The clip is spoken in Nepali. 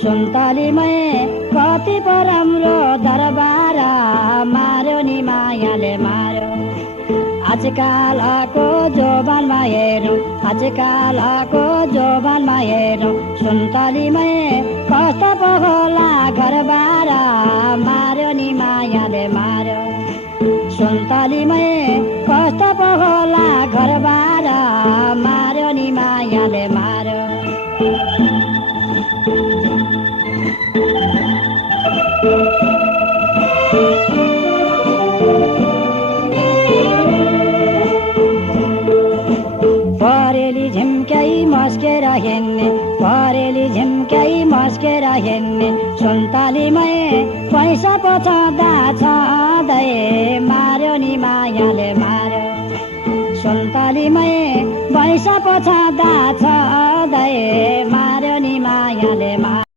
सुन्तलीमै कति पो राम्रो दरबार मार्यो नि मायाले मार्यो। आजकालको जोबानमा हेरौँ, आजकालको जोबानमा हेरौँ, सुन्तलीमै कस्तो पो होला घरबार मार्यो नि मायाले मार्यो। सुन्तलीमै कस्तो पो होला घरबार मार्यो नि मायाले मार्यो। परेली झिम्क्याइ मस्केर हिँड्ने, परेली झिम्क्याइ मस्केर हिँड्ने, सुन्तलीमै पैसा पो छँदा छँदै मार्यो नि मायाले मार्यो। सुन्तलीमै पैसा पो छँदा छँदै मार्यो नि मायाले मार्यो।